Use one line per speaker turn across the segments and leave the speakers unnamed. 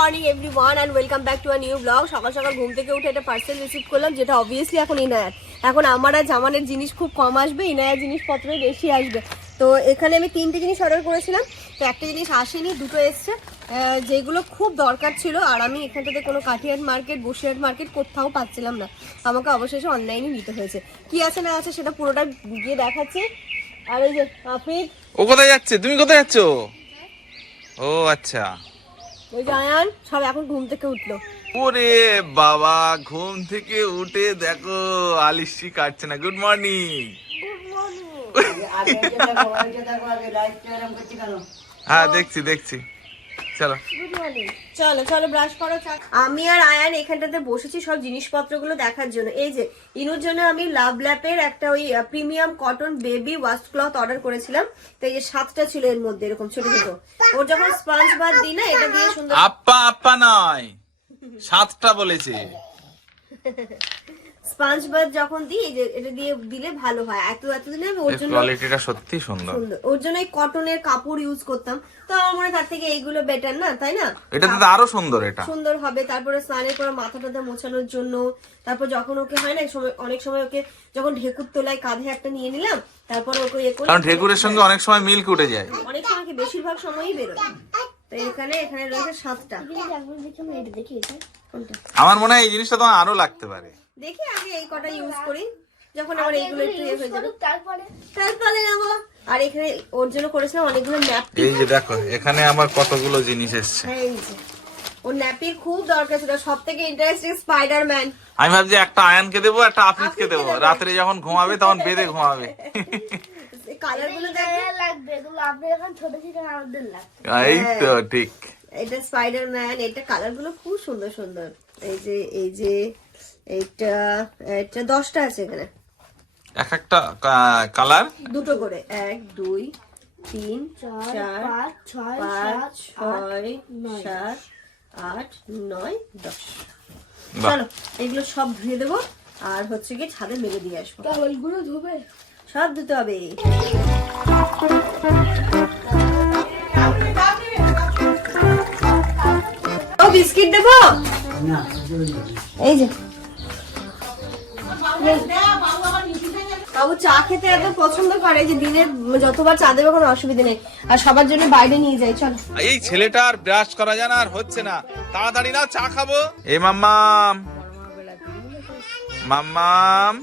Morning everyone and welcome back to a new blog সকাল সকাল ঘুম থেকে উঠে একটা পার্সেল রিসিভ করলাম, যেটা অবভিয়াসলি এখন ইনায়ার। এখন আমার আর জামানের জিনিস খুব কম আসবে, ইনায়ার জিনিসপত্রই বেশি আসবে। তো এখানে আমি তিনটে জিনিস অর্ডার করেছিলাম, তো একটা জিনিস আসেনি, দুটো এসছে। যেগুলো খুব দরকার ছিল, আর আমি এখান থেকে কোনো কাঠিয়াট মার্কেট বসিরহাট মার্কেট কোথাও পাচ্ছিলাম না। আমাকে অবশেষে অনলাইনে নিতে হয়েছে। কি আছে না আছে সেটা পুরোটা গিয়ে দেখাচ্ছি। আর এই যে আফিদ
ও কোথায় যাচ্ছে? তুমি কোথায় যাচ্ছ? ও আচ্ছা।
ওই জায়ান সব এখন ঘুম থেকে উঠল।
ওরে বাবা ঘুম থেকে উঠে দেখো আলিশি কাটছে না। গুড মর্নিং হ্যাঁ দেখছি দেখছি। চলো।
চলো চলো ব্রাশ করো আমি আর আয়ান এখানটাতে বসেছি সব জিনিসপত্রগুলো দেখার জন্য। এই যে ইনুর জন্য আমি লাভ ল্যাপের একটা ওই premium cotton baby wash cloth order করেছিলাম। তো এই যে সাতটা ছিল এর মধ্যে এরকম ছোট ছোট। ওর যখন স্পঞ্জ বাদ দিই না এটা দিয়ে সুন্দর
আপ্পা আপ্পা নয়। সাতটা বলেছে।
স্পঞ্জ বাদ যখন দিই যে এটা দিয়ে দিলে ভালো হয়। এত এতদিনে আমি ওর জন্য
কোয়ালিটিটা সত্যি সুন্দর।
সুন্দর। ওর জন্য এই কটনের কাপড় ইউজ করতাম। তো আমার মনে হয় তার থেকে এইগুলো বেটার না তাই না?
এটা তো আরও সুন্দর এটা।
সুন্দর হবে। তারপরে স্নানের পর মাথা টাথা মোছানোর জন্য তারপর যখন ওকে হয় না সময় অনেক সময় ওকে যখন ঢেকুর তোলায় কাঁধে একটা নিয়ে নিলাম তারপর ওকে ইয়ে করলাম।
কারণ ঠেকুরের সঙ্গে অনেক সময় মিল্ক উঠে যায়।
অনেক সময় কি বেশিরভাগ সময়ই বেরোয়? তো এখানে এখানে রয়েছে সাতটা।
আমার মনে হয় এই জিনিসটা তোমার আরও লাগতে পারে।
দেখি আগে এই কটা ইউজ করি যখন আমার এইগুলো একটু ইয়ে হয়ে যাবে।
তারপরে।
তারপরে নেব। আর এখানে ওর জন্য করেছিলাম অনেকগুলো ন্যাপকিন
এই যে দেখো এখানে আমার কতগুলো জিনিস এসছে।
এই যে। ওর ন্যাপির খুব দরকার ছিল সব থেকে ইন্টারেস্টিং স্পাইডারম্যান
আমি ভাবছি একটা আয়ানকে দেবো একটা আফ্রিদকে দেবো। রাত্রে যখন ঘুমাবে তখন বেঁধে ঘুমাবে।
কালারগুলো লাগবে এগুলো আপনি এখন ছোট ছিলেন আমাদের লাগবে।
এই তো ঠিক।
এটা স্পাইডারম্যান এটা কালারগুলো খুব সুন্দর সুন্দর। এই যে এই যে এইটা এটা দশটা আছে এখানে।
এক একটা কালার?
দুটো করে। এক দুই তিন
চার পাঁচ ছয় সাত আট
ছয়
নয়।
সাত আট নয় দশ। চলো এগুলো সব ধুয়ে দেবো। আর হচ্ছে কি ছাদে মেলে দিয়ে আসব।
ধোবে?
সব ধুতে হবে। ও বিস্কিট দেবো? এই যে বাবু চা খেতে এত পছন্দ করে যে দিনে যতবার চা দেবে কোনো অসুবিধা নেই। আর সবার জন্য বাইরে নিয়ে যাই চলো।
এই ছেলেটা আর ব্রাশ করা জানা আর হচ্ছে না। তাড়াতাড়ি না চা খাব। এ মাম্মাম। মাম্মাম।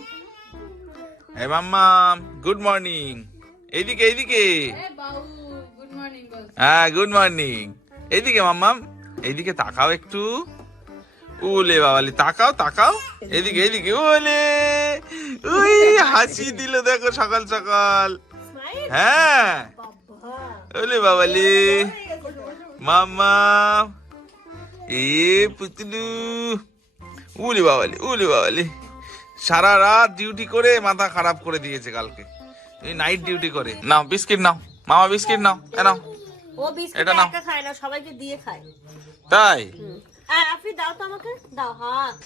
এ মাম্মাম গুড মর্নিং এইদিকে এইদিকে। হ্যাঁ গুড মর্নিং এইদিকে মাম্মাম। এইদিকে তাকাও একটু। উলে বাবালি তাকাও তাকাও। এদিকে এদিকে ওলে উই হাসি দিল দেখো সকাল সকাল। হ্যাঁ। ওলে বাবালি। মামা এ পুতলু। উলি বাবালি উলি বাবালি। সারা রাত ডিউটি করে মাথা খারাপ করে দিয়েছে কালকে। এই নাইট ডিউটি করে। নাও বিস্কিট নাও। মামা বিস্কিট নাও। এ নাও।
ও বিস্কিট
এটা নাও।
একা খায় না সবাইকে দিয়ে খায়।
তাই?
আর দাও তো আমাকে। দাও হ্যাঁ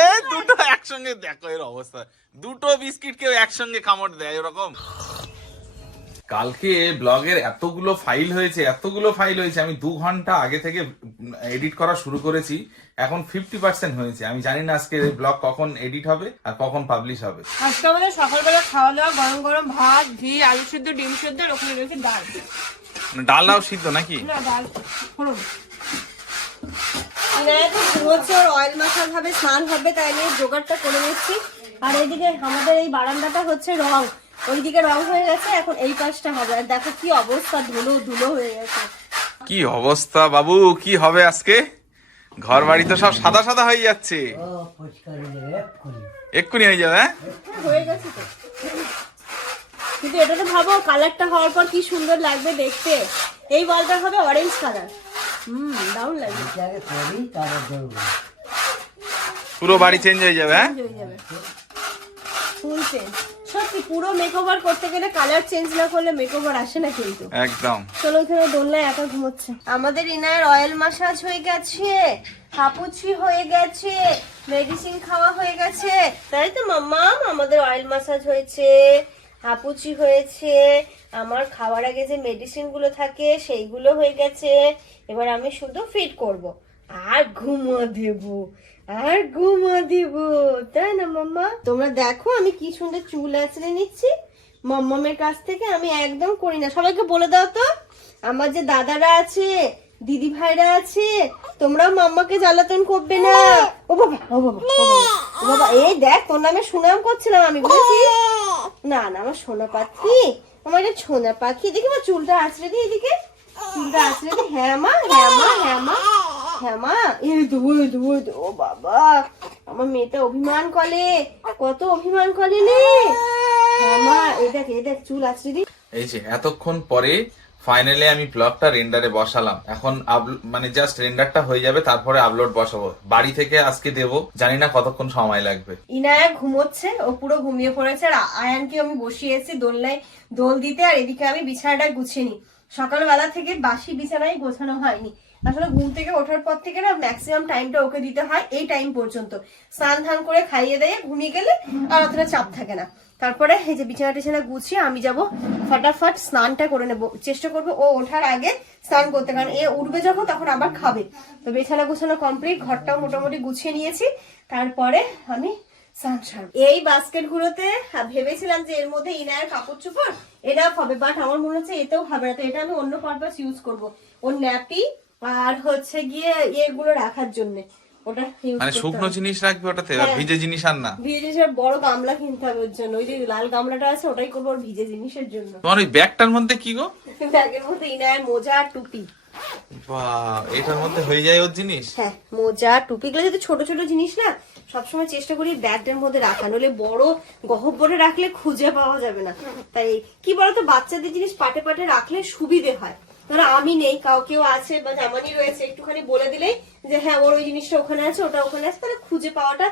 এ দুটো একসঙ্গে দেখো এর অবস্থা। দুটো বিস্কিট কেউ একসঙ্গে কামড় দেয় ওরকম কালকে ব্লগের এতগুলো ফাইল হয়েছে এতগুলো ফাইল হয়েছে আমি দু ঘণ্টা আগে থেকে এডিট করা শুরু করেছি এখন ফিফটি পার্সেন্ট হয়েছে। আমি জানি না আজকে ব্লগ কখন এডিট হবে আর কখন পাবলিশ হবে।
আজকে আমাদের সকালবেলা খাওয়া দাওয়া গরম গরম ভাত ঘি আলু সিদ্ধ ডিম সিদ্ধ আর ওখানে রয়েছে ডাল।
মানে ডালটাও সিদ্ধ নাকি?
না ডাল ফোড়ন। তো ওর অয়েল মাসাজ হবে স্নান হবে তাই নিয়ে জোগাড়টা করে নিচ্ছি। আর এইদিকে আমাদের এই বারান্দাটা হচ্ছে রং। ওইদিকে রং হয়ে গেছে এখন এই কাজটা হবে। আর দেখো কি অবস্থা ধুলো ধুলো হয়ে গেছে।
কি অবস্থা বাবু কি হবে আজকে? ঘর বাড়ি তো সব সাদা সাদা হয়ে যাচ্ছে। এক্ষুনি। হয়ে যাবে হ্যাঁ
হয়ে গেছে তো। কিন্তু এটা তো ভাবো কালারটা হওয়ার পর কি সুন্দর লাগবে দেখতে। এই বলটা হবে অরেঞ্জ কালার হুম দারুণ লাগবে।
পুরো বাড়ি চেঞ্জ হয়ে যাবে হ্যাঁ?
চেঞ্জ হয়ে যাবে। ফুল চেঞ্জ সত্যি পুরো মেকওভার করতে গেলে কালার চেঞ্জ না করলে মেকওভার আসে না কিন্তু।
একদম।
চলো ওখানে দোলনায় একা ঘুমোচ্ছে। আমাদের ইনার অয়েল মাসাজ হয়ে গেছে হাপুচি হয়ে গেছে মেডিসিন খাওয়া হয়ে গেছে। তাই তো মাম্মা আমাদের অয়েল মাসাজ হয়েছে। হাপুচি হয়েছে আমার খাওয়ার আগে যে মেডিসিনগুলো থাকে সেইগুলো হয়ে গেছে এবার আমি শুধু ফিট করব। আর ঘুমো দেব আর ঘুমো দেব তাই না মাম্মা? তোমরা দেখো আমি কি সুন্দর চুল আঁচড়ে নিচ্ছি। মাম্মামের কাছ থেকে আমি একদম করি না। সবাইকে বলে দাও তো আমার যে দাদারা আছে দিদি ভাইরা আছে তোমরাও মাম্মাকে জ্বালাতন করবে না। ও বাবা ও বাবা, ও বাবা এই দেখ তোর নামে সুনাম করছিলাম আমি বুঝেছিস? না না, আমার সোনা পাখি। আমার এটা সোনা পাখি। দেখি আমার চুলটা আঁচড়ে দিই এদিকে? চুলটা আঁচড়ে দিই হ্যাঁ মা হ্যাঁ হ্যাঁ হ্যাঁ ওই তো ও বাবা। আমার মেয়েটা অভিমান করে। কত অভিমান করে রে হ্যাঁ এই দেখ এই দেখ, চুল আঁচড়ে দিই
এই যে, এতক্ষণ পরে ফাইনালি আমি ব্লগটা রেন্ডারে বসালাম। এখন মানে জাস্ট রেন্ডারটা হয়ে যাবে, তারপরে আপলোড বসাবো। বাড়ি থেকে আজকে দেব, জানি না কতক্ষণ সময় লাগবে।
ইনায়া ঘুমোচ্ছে, ও পুরো ঘুমিয়ে পড়েছে, আর আয়ানকে আমি বসিয়েছি দোলনায় দোল দিতে, আর এদিকে আমি বিছানাটা গুছিয়ে নি সকালবেলা থেকে বাসি বিছানায় গোছানো হয়নি। আসলে ঘুম থেকে ওঠার পর থেকে না ম্যাক্সিমাম টাইমটা ওকে দিতে হয়, এই টাইম পর্যন্ত। স্নান ধান করে খাইয়ে দিয়ে ঘুমিয়ে গেলে আর অতটা চাপ থাকে না। তারপরে এই যে বিছানা টিছানা গুছিয়ে আমি যাব ফটাফট স্নানটা করে নেব। চেষ্টা করব ও ওঠার আগে স্নান করতে, কারণ এ উঠবে যখন তখন আবার খাবে। তো বিছানা গুছানো কমপ্লিট ঘরটাও মোটামুটি গুছিয়ে নিয়েছি। তারপরে আমি। এই বাস্কেট গুলোতে ভেবেছিলাম যে এর মধ্যে ইনার, কাপড় চোপড় এটা হবে বাট আমার মনে হচ্ছে এতেও হবে না। তো এটা আমি অন্য পারপাস ইউজ করব। ওর ন্যাপি আর হচ্ছে গিয়ে এগুলো রাখার জন্য। ওটা
মানে শুকনো জিনিস রাখবে ওটাতে আর
হ্যাঁ।
ভিজে জিনিস আর না?
ভিজে জিনিসের বড় গামলা কিনতে হবে ওর জন্য। ওই যে লাল গামলাটা আছে ওটাই করব ওর ভিজে জিনিসের জন্য।
তোমার ওই ব্যাগটার মধ্যে কি গো?
ব্যাগের মধ্যে ইনার মোজা আর টুপি।
বাহ এটার মধ্যে হয়ে যায় ওর জিনিস?
হ্যাঁ মোজা টুপিগুলো যদি ছোট ছোট জিনিস না সবসময় চেষ্টা করি ব্যাগটার মধ্যে রাখা। নলে বড় গহব্বরে রাখলে খুঁজে পাওয়া যাবে না। তাই কি বলতো বাচ্চাদের জিনিস পাটে পাটে রাখলে সুবিধে হয়। ধরো আমি নেই কাউ কেউ আছে বা জামানি রয়েছে একটুখানি বলে দিলেই যে হ্যাঁ ওর ওই জিনিসটা ওখানে আছে ওটা ওখানে আছে তাহলে খুঁজে পাওয়াটা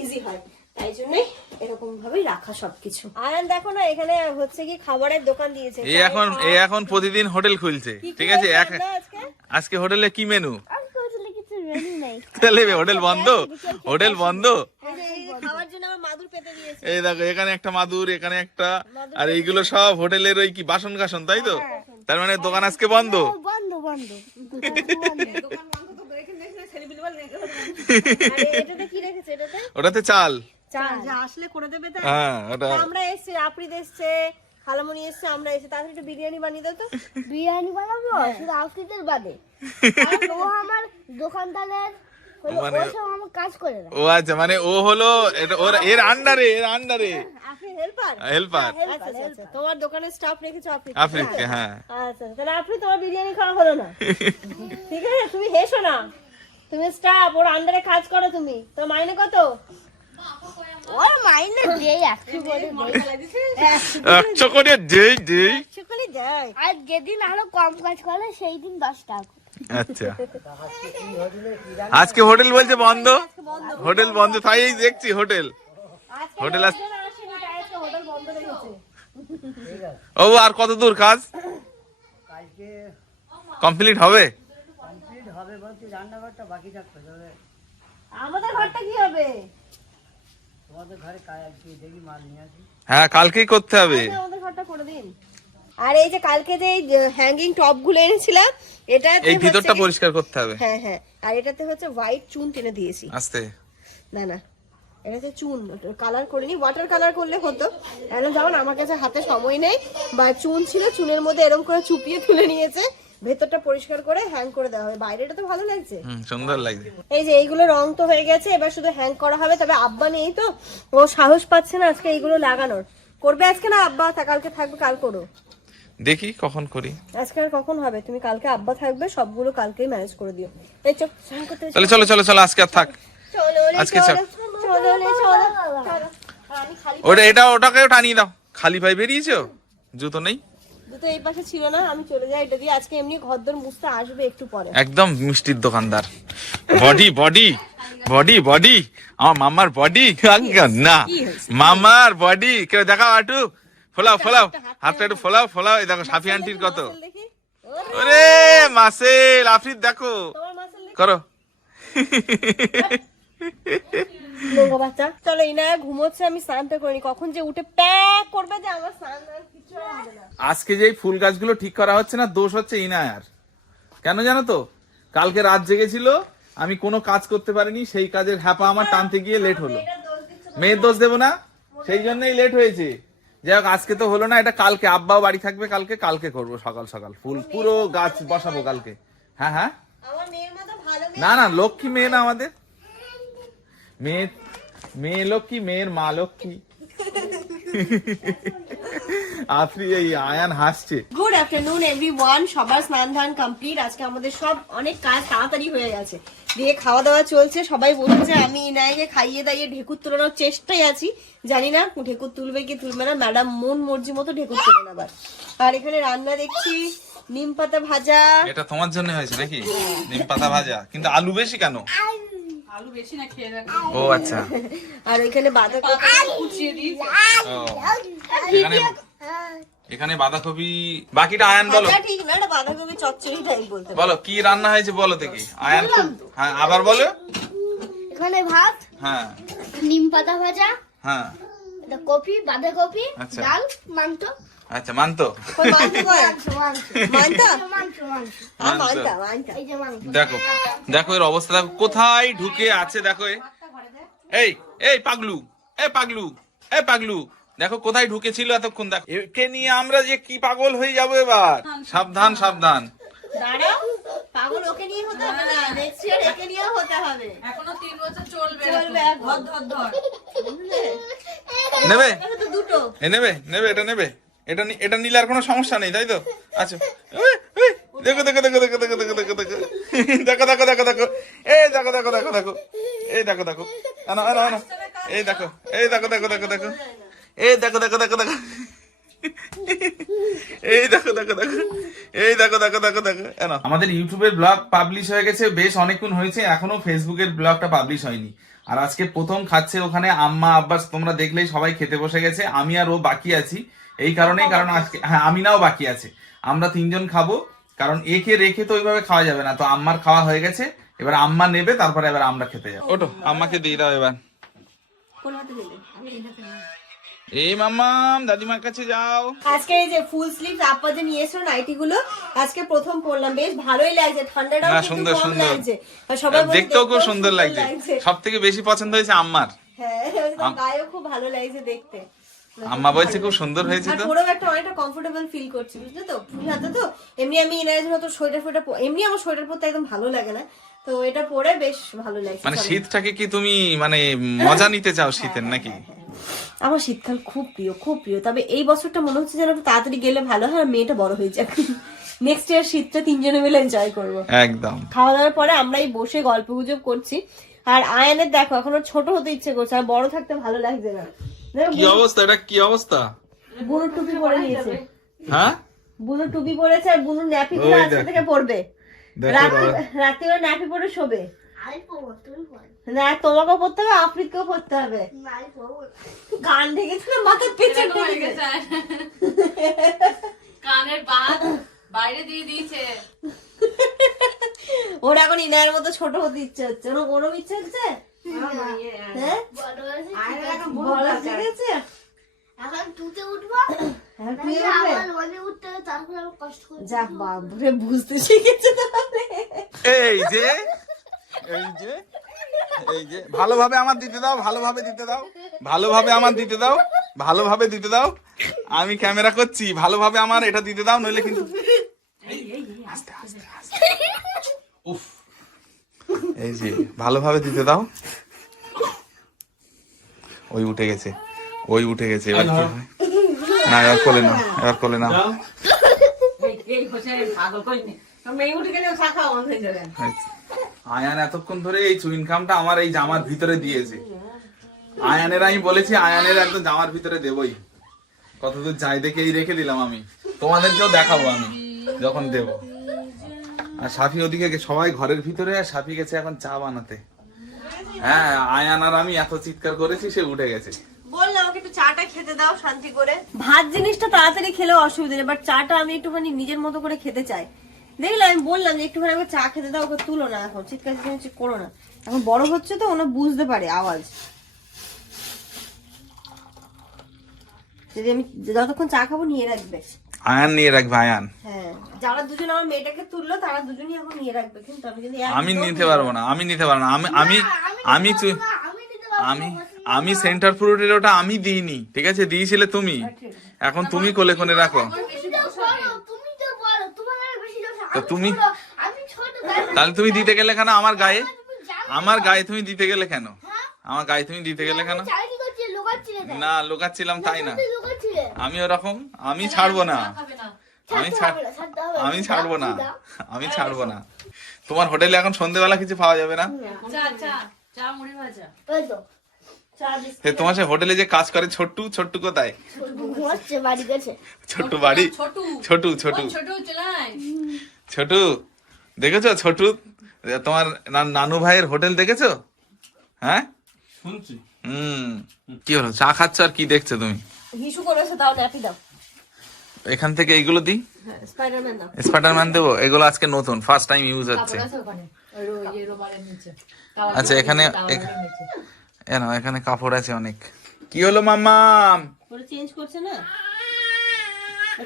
ইজি হয়। তাই জন্যই এরকম ভাবেই রাখা সবকিছু। আয়ান দেখো না এখানে হচ্ছে কি খাবারের দোকান দিয়েছে।
এই এখন এই এখন প্রতিদিন হোটেল খুলছে ঠিক আছে? এক-
আজকে?
আজকে হোটেলে কি মেনু
কিছু
তাহলে হোটেল বন্ধ? হোটেল বন্ধ?
এই
দেখো এখানে একটা মাদুর এখানে একটা আর এইগুলো সব হোটেলের ওই কি বাসন কাসন তাই তো? তার মানে দোকান আজকে বন্ধ?
বন্ধ বন্ধ।
আরে এটাতে কি রেখেছে এটাতে?
ওটাতে চাল।
চাল। যা আসলে করে দেবে
হ্যাঁ ওটা
আমরা এসছি আফরিদ এসছে খালামণি এসছে আমরা এসে তাড়াতাড়ি একটু বিরিয়ানি বানিয়ে দাও তো।
বিরিয়ানি বানাবো? শুধু আউটফিটের বাদে? ও আমার দোকানদারের
মানে-
ও সব আমার কাজ করে দেয়।
ও আচ্ছা মানে ও হলো ওর এর আন্ডারে এর আন্ডারে
হেল্পার
হেল্পার
আচ্ছা আচ্ছা, আচ্ছা। তোমার স্টাফ রেখেছো
হ্যাঁ।
আচ্ছা তাহলে আপনি তোমার বিরিয়ানি খাওয়া হলো না। ঠিক আছে তুমি হেসো না। তুমি স্টাফ ওর আন্ডারে কাজ করো তুমি। তো মাইনে কত?
ওর মাইনে দেই করে
একশো করে
যায়
আর যেদিন আরও কম কাজ করে সেই দিন দশ টাকা
আচ্ছা। আজকে হোটেল বলছে বন্ধ। হোটেল বন্ধ। তাই দেখছি হোটেল। হোটেল ও আর কত দূর কাজ? কমপ্লিট হবে? হ্যাঁ কালকেই করতে হবে।
আমাদের ঘরটা করে দিন। আর এই যে কালকে যে হ্যাঙ্গিং টপগুলো এনেছিলাম এটা
এই ভিতরটা পরিষ্কার করতে হবে।
হ্যাঁ হ্যাঁ। আর এটাতে হচ্ছে হোয়াইট চুন টেনে দিয়েছি।
আস্তে।
না না। এটাতে চুন। কালার করিনি ওয়াটার কালার করলে হতো। এখন যেমন আমার কাছে হাতে সময় নেই বা চুন ছিল চুনের মধ্যে এরকম করে চুপিয়ে তুলে নিয়েছে। ভেতরটা পরিষ্কার করে হ্যাং করে দেওয়া হবে। বাইরেটা তো ভালো লাগছে।
সুন্দর লাগছে।
এই যে এইগুলো রং তো হয়ে গেছে এবার শুধু হ্যাং করা হবে। তবে আব্বা নেই তো ও সাহস পাচ্ছে না আজকে এইগুলো লাগানোর। করবে আজকে না আব্বা? তা কালকে থাকবে কাল করো।
দেখি কখন করি।
আজকে আর কখন হবে? তুমি কালকে আব্বা থাকবে সবগুলো কালকেই ম্যানেজ করে দিও। এই চল
তাহলে চলো চলো চলো আজকে আর থাক।
চলো
আজকে
চলো,
চল।
চলো চলো, চলো। আমি খালি
ওটা এটা ওটাকেও টানিয়ে দাও। খালি পায়ে বেরিয়েছো? জুতো নেই?
জুতো এই পাশে ছিল না আমি চলে যাই এটা দিয়ে। আজকে এমনি ঘরদোর মুছতে আসবে একটু পরে।
একদম মিষ্টির দোকানদার। Body body body body. আমার মামার বডি। না মামার বডি। কেউ দেখাও আটু। ফোলাও ফোলাও। হাতটা একটু ফোলাও ফোলাও। এই দেখো সাফি আন্টির কত। ওরে! মাসেল আফরিদ দেখো। করো।
নোংরা বাচ্চা চলো ইনায়া ঘুমোচ্ছে আমি স্নানটা করিনি কখন যে উঠে প্যাক করবে যে আমার স্নান
আজকে ফুল গাছগুলো ঠিক করা হচ্ছে না দোষ হচ্ছে ইনায়ার। কেন জানো তো? কালকে রাত জেগেছিল আমি কোনো কাজ করতে পারিনি সেই কাজের হ্যাপা আমার টানতে গিয়ে লেট হলো। মেয়ের দোষ দেবো না সেই জন্যই লেট হয়েছে। যাই হোক আজকে তো হলো না এটা কালকে। আব্বাও বাড়ি থাকবে কালকে কালকে করব সকাল সকাল। ফুল পুরো গাছ বসাবো কালকে। হ্যাঁ হ্যাঁ? না না লক্ষ্মী মেয়ে না আমাদের। মেয়ে মেয়ে লক্ষ্মী মেয়ের মা লক্ষ্মী। আপনি এই আয়ান হাসছে।
গুড আফটারনুন এভরিওয়ান সবার স্নান ধান কমপ্লিট আজকে আমাদের সব অনেক কাজ তাড়াতাড়ি হয়ে গেছে। দিয়ে খাওয়া দাওয়া চলছে সবাই বসেছে। আমি ইনায়কে খাইয়ে দাইয়ে ঢেকুর তোলানোর চেষ্টায় আছি। জানি না ঢেকুর তুলবে কি তুলবে না। ম্যাডাম মন মর্জি মতো ঢেকুর তুলে আবার। আর এখানে রান্না দেখছি নিম পাতা ভাজা।
এটা তোমার জন্য হয়েছে নাকি? নিম পাতা ভাজা। কিন্তু আলু বেশি কেন? ও আচ্ছা।
আর এখানে বাঁধাকপি
ও, এখানে এখানে বাঁধাকপি বাকিটা আয়ান বলো।
ঠিক না এটা বাঁধাকপি চচ্চড়ি টাইপ বলতে
বলো কি রান্না হয়েছে বলো দেখি। আয়ান হ্যাঁ আবার বলো।
এখানে ভাত
হ্যাঁ।
নিম পাতা ভাজা
হ্যাঁ।
এটা কপি বাঁধাকপি
আচ্ছা।
ডাল মাংস।
আচ্ছা মানতো। দেখো দেখো এর অবস্থা। দেখো কোথায় ঢুকে আছে দেখো এ। এই এই পাগলু এ পাগলু এ পাগলু। দেখো কোথায় ঢুকেছিল এতক্ষণ দেখো। একে নিয়ে আমরা যে কি পাগল হয়ে যাব এবার? সাবধান সাবধান।
পাগল ওকে নিয়ে হতে হবে না। নেক্সট ইয়ার একে নিয়ে হতে হবে।
এখনও তিন বছর চলবে
চলবে
এখন।
এখন।
ধর ধর ধর।
নেবে?
দুটো।
এ নেবে নেবে এটা নেবে। এটা এটা নিলে আর কোনো সমস্যা নেই তাই তো আচ্ছা দেখো দেখো দেখো দেখো দেখো দেখো দেখো দেখো দেখো দেখো দেখো দেখো এই দেখো দেখো দেখো দেখো এই দেখো দেখো আনো আনো আনো এই দেখো এই দেখো দেখো দেখো দেখো এই দেখো দেখো দেখো দেখো এই দেখো দেখো দেখো এই দেখো দেখো দেখো দেখো এনো। আমাদের ইউটিউবের ব্লগ পাবলিশ হয়ে গেছে বেশ অনেকক্ষণ হয়েছে এখনও ফেসবুকের ব্লগটা পাবলিশ হয়নি আর আজকে প্রথম খাচ্ছে ওখানে আম্মা আব্বাস তোমরা দেখলেই সবাই খেতে বসে গেছে আমি আর ও বাকি আছি এই কারণেই কারণ আজকে হ্যাঁ আমিনাও বাকি আছে। আমরা তিনজন খাব। কারণ একে রেখে তো ওইভাবে খাওয়া যাবে না। তো আম্মার খাওয়া হয়ে গেছে। এবার আম্মা নেবে তারপরে এবার আমরা খেতে যাব। ওটো আম্মাকে দিয়ে দাও এবার।
কোন হাতে দিলে?
এই মাম্মাম দাদিমার কাছে যাও।
আজকে এই যে ফুল স্লিভ আপা যে নিয়ে এসো নাইটি গুলো আজকে প্রথম পরলাম। বেশ ভালোই লাগছে। ঠান্ডাটাও কিন্তু
সুন্দর সুন্দর।
লাগছে। আর সবাই
দেখতেও খুব সুন্দর লাগছে। সব থেকে বেশি পছন্দ হয়েছে আম্মার।
হ্যাঁ ওর গায়েও খুব ভালো লাগছে দেখতে।
আম্মা বলছে খুব সুন্দর হয়েছে তো।
পরেও একটা অনেকটা কমফোর্টেবল ফিল করছি বুঝলে তো? ফুল হাতে তো? এমনি আমি এনার জন্য তো সোয়েটার ফোয়েটার এমনি আমার সোয়েটার পরতে একদম ভালো লাগে না। তো এটা পরে বেশ ভালো লাগছে।
মানে শীতটাকে কি তুমি মানে মজা নিতে চাও শীতের নাকি?
আমার শীতকাল খুব প্রিয় খুব প্রিয়। তবে এই বছরটা মনে হচ্ছে যেন একটু তাড়াতাড়ি গেলে ভালো হয় আর মেয়েটা বড় হয়ে যাবে নেক্সট ইয়ার শীতটা তিনজনে মিলে এনজয় করব।
একদম।
খাওয়া দাওয়ার পরে আমরাই বসে গল্প গুজব করছি। আর আয়নের দেখো এখনও ছোট হতে ইচ্ছে করছে আর বড় থাকতে ভালো লাগছে না।
কি অবস্থা? এটা কি অবস্থা?
বুনু টুপি পরে নিয়েছে।
হ্যাঁ?
বুনু টুপি পরেছে আর বুনু ন্যাপি করে
ওই
আজকে থেকে পরবে।
দেখো
রাত্রি
বাবা।
ন্যাপি পরে শোবে।
আমি পড়ব তুমি পড়ো
না তোমাকেও পড়তে হবে আফ্রিদকেও পড়তে হবে।
না। আমি
গান ঢেকেছে না মাথার পেছন
এরকম গেছে। কানের বাদ বাইরে দিয়ে দিয়েছে।
ওর এখন ইনায়ের মতো ছোট হতে ইচ্ছে হচ্ছে। ওর ওরম ইচ্ছে হচ্ছে? বুঝতে শিখেছে
এই যে এই যে এই যে ভালোভাবে আমার দিতে দাও ভালোভাবে দিতে দাও ভালোভাবে আমার দিতে দাও ভালোভাবে দিতে দাও। আমি ক্যামেরা করছি ভালোভাবে আমার এটা দিতে দাও নইলে কিন্তু এই যে ভালোভাবে দিতে দাও। ওই উঠে গেছে। ওই উঠে গেছে এবার কি হয়? না এবার কোলে না এবার কোলে না? আয়ান এতক্ষণ ধরে এই চুইনকামটা আমার এই জামার ভিতরে দিয়েছে। আয়ানের আমি বলেছি আয়ানের একদম জামার ভিতরে দেবই। কতদূর যাই দেখে এই রেখে দিলাম আমি। তোমাদেরকেও দেখাবো আমি যখন দেব। আর সাফি ওদিকে সবাই ঘরের ভিতরে আর সাফি গেছে এখন চা বানাতে। হ্যাঁ আয়ান আর আমি এত চিৎকার করেছি সে উঠে গেছে।
বললাম আমাকে একটু চাটা খেতে দাও শান্তি করে। ভাত জিনিসটা তাড়াতাড়ি খেলেও অসুবিধা নেই বাট চাটা আমি একটুখানি নিজের মতো করে খেতে চাই। দেখলে আমি বললাম যে একটুখানি আমাকে চা খেতে দাও ওকে তুলো না এখন চিৎকার চিৎকার করো না। এখন বড় হচ্ছে তো ওনা বুঝতে পারে আওয়াজ। যদি আমি যতক্ষণ চা খাব নিয়ে রাখবে।
আয়ান নিয়ে রাখবে আয়ান।
হ্যাঁ যারা দুজন আমার মেয়েটাকে তুললো তারা দুজনই এখন নিয়ে রাখবে কিন্তু আমি যদি
আমি নিতে পারব না আমি নিতে পারব না আমি আমি আমি চু-
আমি
আমি সেন্টার ফ্রুটের ওটা আমি দিইনি ঠিক আছে? দিয়েছিলে তুমি। এখন তুমি কোলে কোলে রাখো।
তুমি তো তুমি?
তাহলে তুমি দিতে গেলে কেন? আমার গায়ে আমার গায়ে তুমি দিতে গেলে কেন?
হ্যাঁ?
আমার গায়ে তুমি দিতে গেলে কেন? না। লুকাচ্ছিলাম তাই না। আমি ওরকম আমি ছাড়বো না। আমি। আমি ছাড়বো না। আমি ছাড়বো না। তোমার হোটেলে এখন সন্ধেবেলা কিছু পাওয়া যাবে না? তোমার সে হোটেলে যে কাজ করে ছোট্টু ছোট্টু কোথায়? ছোট্টু বাড়ি
ছোটু
ছোটু ছোটু দেখেছ ছোটু তোমার না- নানু ভাইয়ের হোটেল দেখেছ? হ্যাঁ?
শুনছি।
হুম। কি হলো? চা খাচ্ছ আর কি দেখছ তুমি?
হিসু করেছে তাও ন্যাপি দাও।
এখান থেকে এইগুলো দিই?
স্পাইডারম্যান দাও।
স্পাইডারম্যান দেবো এগুলো আজকে নতুন ফার্স্ট টাইম ইউজ হচ্ছে।
ইয়ে
আচ্ছা, এখানে-
টাওয়ালের নিচে।
এ নাও, এখানে কাপড় আছে অনেক। কি হলো মাম্মাম?
ওরা চেঞ্জ করছে না?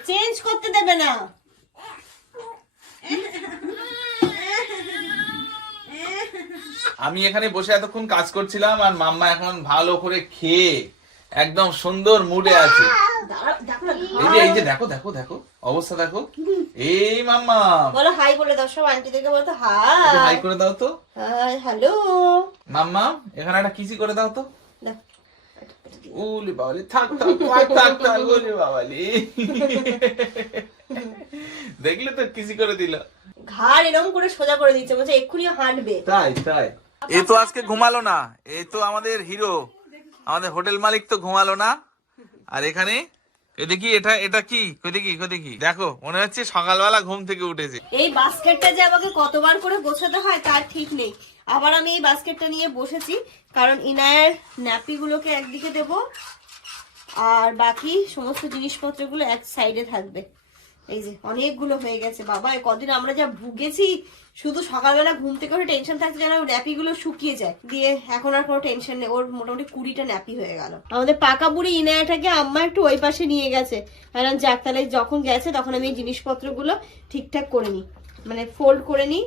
চেঞ্জ করতে দেবে না।
আমি এখানে বসে এতক্ষণ কাজ করছিলাম আর মাম্মা এখন ভালো করে খেয়ে একদম সুন্দর মুডে আছে। এই যে এই যে দেখো দেখো দেখো অবস্থা দেখো। এই মাম্মা।
বলো হাই বলে দাও সব আন্টিদেরকে বলতো
একটু
হাই
হাই করে দাও তো।
হাই হ্যালো
মাম্মা এখানে একটা কিসি করে দাও তো। উলি বাবালি থাক থাক থাক থাক থাক উলি বাবালি। দেখলে তো কিসি করে দিল।
ঘাড় এরকম করে সোজা করে দিচ্ছে বলছে এক্ষুনি হাঁটবে।
তাই তাই। এ তো আজকে ঘুমালো না এ তো আমাদের হিরো আমাদের হোটেল মালিক তো ঘুমালো না। আর এখানে দেখি এটা এটা কি? কই দেখি দেখি দেখো, মনে হচ্ছে সকালবেলা ঘুম থেকে উঠেছে।
এই বাস্কেটটা যে আমাকে কতবার করে গোছাতে হয়, তার ঠিক নেই। আবার আমি এই বাস্কেটটা নিয়ে বসেছি, কারণ ইনায়ের ন্যাপিগুলোকে একদিকে দেব, আর বাকি সমস্ত জিনিসপত্রগুলো এক সাইডে থাকবে। এই যে, অনেকগুলো হয়ে গেছে। বাবা কদিন আমরা যা ভুগেছি, শুধু সকালবেলা ঘুম থেকে ওঠে টেনশন থাকছে যেন ন্যাপিগুলো শুকিয়ে যায়। দিয়ে এখন আর কোনো টেনশন নেই। ওর মোটামুটি কুড়িটা ন্যাপি হয়ে গেল। আমাদের পাকা বুড়ি ইনায়াটাকে আম্মা একটু ওই পাশে নিয়ে গেছে। কারণ যাক তাহলে যখন গেছে, তখন আমি এই জিনিসপত্রগুলো ঠিকঠাক করে নিই। মানে ফোল্ড করে নিই,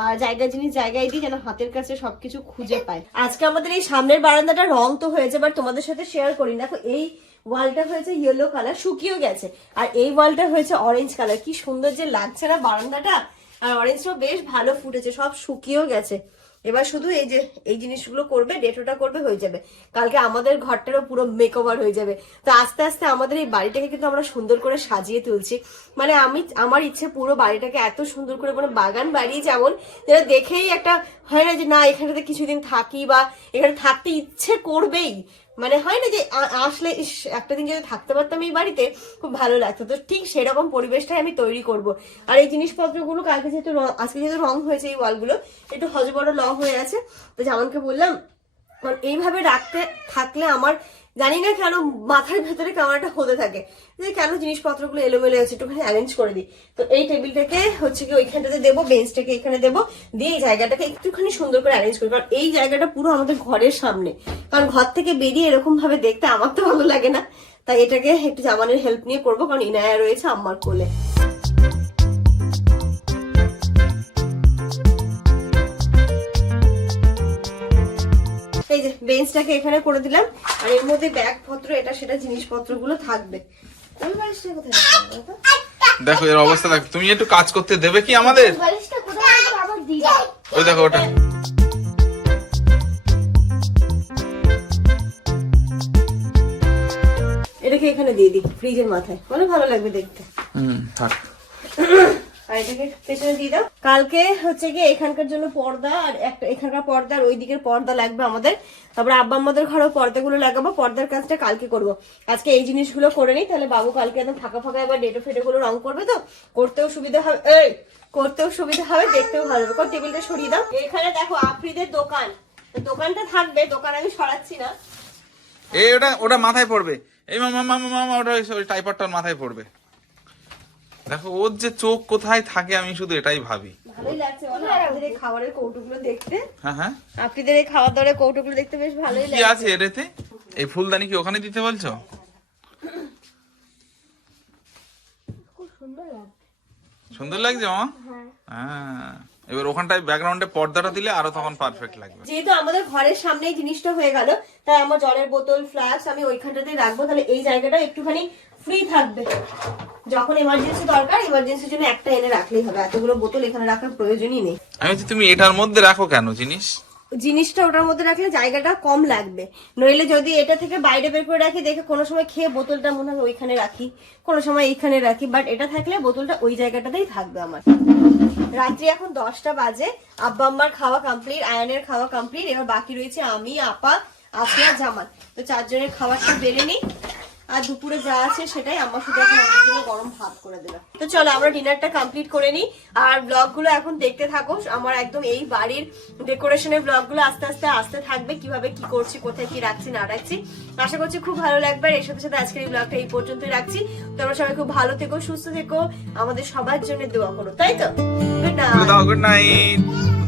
আর জায়গা জিনিস জায়গায় দিই, যেন হাতের কাছে সবকিছু খুঁজে পায়। আজকে আমাদের এই সামনের বারান্দাটা রং তো হয়েছে বাট তোমাদের সাথে শেয়ার করি দেখো, এই ওয়ালটা হয়েছে ইয়েলো কালার শুকিয়েও গেছে। আর এই ওয়ালটা হয়েছে অরেঞ্জ কালার কি সুন্দর যে লাগছে না বারান্দাটা? আর অরেঞ্জটাও বেশ ভালো ফুটেছে, সব শুকিয়েও গেছে। এবার শুধু এই যে, এই জিনিসগুলো করবে, ডেটোটা করবে, হয়ে যাবে। কালকে আমাদের ঘরটারও পুরো মেকওভার হয়ে যাবে। তো আস্তে আস্তে আমাদের এই বাড়িটাকে কিন্তু আমরা সুন্দর করে সাজিয়ে তুলছি। মানে আমি, আমার ইচ্ছে পুরো বাড়িটাকে এত সুন্দর করে মানে বাগান বাড়ি যেমন যেটা দেখেই একটা হয় না যে না, এখানেতে কিছুদিন থাকি বা এখানে থাকতে ইচ্ছে করবেই। মানে হয় না যে আসলে ইস, একটা দিন যদি থাকতে পারতাম এই বাড়িতে খুব ভালো লাগতো। তো ঠিক সেরকম পরিবেশটাই আমি তৈরি করব। আর এই জিনিসপত্রগুলো কালকে যেহেতু আজকে যেহেতু রং হয়েছে এই ওয়ালগুলো একটু হজবড় লং হয়ে আছে। তো যেমনকে বললাম কারণ এইভাবে রাখতে থাকলে আমার জানি না কেন মাথার ভেতরে কেমন একটা হতে থাকে। যে কেন জিনিসপত্রগুলো এলোমেলো আছে, একটুখানি অ্যারেঞ্জ করে দিই। তো এই টেবিলটাকে হচ্ছে কি ওইখানটাতে দেবো বেঞ্চটাকে এখানে দেবো, দিয়ে এই জায়গাটাকে একটুখানি সুন্দর করে অ্যারেঞ্জ করি। কারণ এই জায়গাটা পুরো আমাদের ঘরের সামনে। কারণ ঘর থেকে বেরিয়ে এরকম ভাবে দেখতে আমার তো ভালো লাগে না। তাই এটাকে একটু জামানের হেল্প নিয়ে করব, কারণ ইনায়া রয়েছে আমার কোলে। এই যে বেঞ্চটাকে এখানে করে দিলাম। আর এর মধ্যে ব্যাগ পত্র এটা সেটা জিনিসপত্রগুলো থাকবে। ওই বালিশটা কোথায়?
দেখো এর অবস্থা দেখো। তুমি একটু কাজ করতে দেবে কি আমাদের। ওই দেখো ওটা।
এটাকে এখানে দিয়ে দিই ফ্রিজের মাথায়। মানে ভালো লাগবে দেখতে।
হুম থাক।
আর এটাকে দিয়ে দাও। কালকে হচ্ছে গিয়ে এখানকার জন্য পর্দা আর একটা এখানকার পর্দা আর ওই দিকের পর্দা লাগবে আমাদের। তারপরে আব্বা আমাদের ঘরেও পর্দাগুলো লাগাবো, পর্দার কাজটা কালকে করব। আজকে এই জিনিসগুলো করে নিই, তাহলে বাবু কালকে একদম ফাঁকা ফাঁকা এবার ডেটো ফেটে গুলো রং করবে তো? করতেও সুবিধা হবে, এই, করতেও সুবিধা হবে, দেখতেও ভালো হবে। কোন টেবিলটা সরিয়ে দাও। এখানে দেখো আফ্রিদের দোকান। দোকানটা থাকবে, দোকান আমি সরাচ্ছি না।
এই ওটা ওটা মাথায় পড়বে। এই মামা মামা মামা ওটা ওই- টাইপারটার মাথায় পড়বে। দেখো ওর যে চোখ কোথায় থাকে আমি শুধু এটাই ভাবি।
ভালোই লাগছে আপনাদের এই খাবারের কৌটোগুলো দেখতে?
হ্যাঁ হ্যাঁ।
আপনাদের এই খাবার দাবারের কৌটোগুলো দেখতে বেশ ভালোই
কি আছে এটাতে? এই ফুলদানি কি ওখানে দিতে বলছো?
সুন্দর লাগছে।
মামা? হ্যাঁ। এবার ওখানটায় ব্যাকগ্রাউন্ডে পর্দাটা দিলে আরও তখন পারফেক্ট লাগবে।
যেহেতু আমাদের ঘরের সামনেই জিনিসটা হয়ে গেল তাই আমার জলের বোতল ফ্লাস্ক আমি ওইখানটাতে রাখব। তাহলে এই জায়গাটা একটুখানি ফ্রি থাকবে। যখন এমার্জেন্সি দরকার এমার্জেন্সির জন্য একটা এনে রাখলেই হবে। এতগুলো বোতল এখানে রাখার প্রয়োজনই নেই।
আমি বলছি, তুমি এটার মধ্যে রাখো কেন জিনিস?
জিনিসটা ওটার মধ্যে রাখলে জায়গাটা কম লাগবে। নইলে যদি এটা থেকে বাইরে বের করে রাখি দেখে কোনো সময় খেয়ে বোতলটা মনে হয় ওইখানে রাখি কোনো সময় এইখানে রাখি বাট এটা থাকলে বোতলটা ওই জায়গাটাতেই থাকবে আমার। রাত্রি এখন দশটা বাজে আব্বা আম্মার খাওয়া কমপ্লিট আয়নের খাওয়া কমপ্লিট এবার বাকি রয়েছে আমি আপা আসিয়া জামান তো চারজনের খাবারটা বেড়ে নিই। আর দুপুরে যা আছে সেটাই আমার শুধু এখন আমাদের জন্য গরম ভাত করে দিলাম তো চলো, আমরা ডিনারটা কমপ্লিট করে নিই। আর ব্লগগুলো এখন দেখতে থাকো। আমার একদম এই বাড়ির ডেকোরেশনের ব্লগগুলো আস্তে আস্তে, আসতে থাকবে। কীভাবে কি করছি, কোথায় কি রাখছি, না রাখছি। আশা করছি খুব ভালো লাগবে। আর এর সাথে সাথে আজকের এই ব্লগটা এই পর্যন্তই রাখছি। তোমরা সবাই খুব ভালো থেকো, সুস্থ থেকো। আমাদের সবার জন্য দোয়া করো, তাই তো? Good night
good night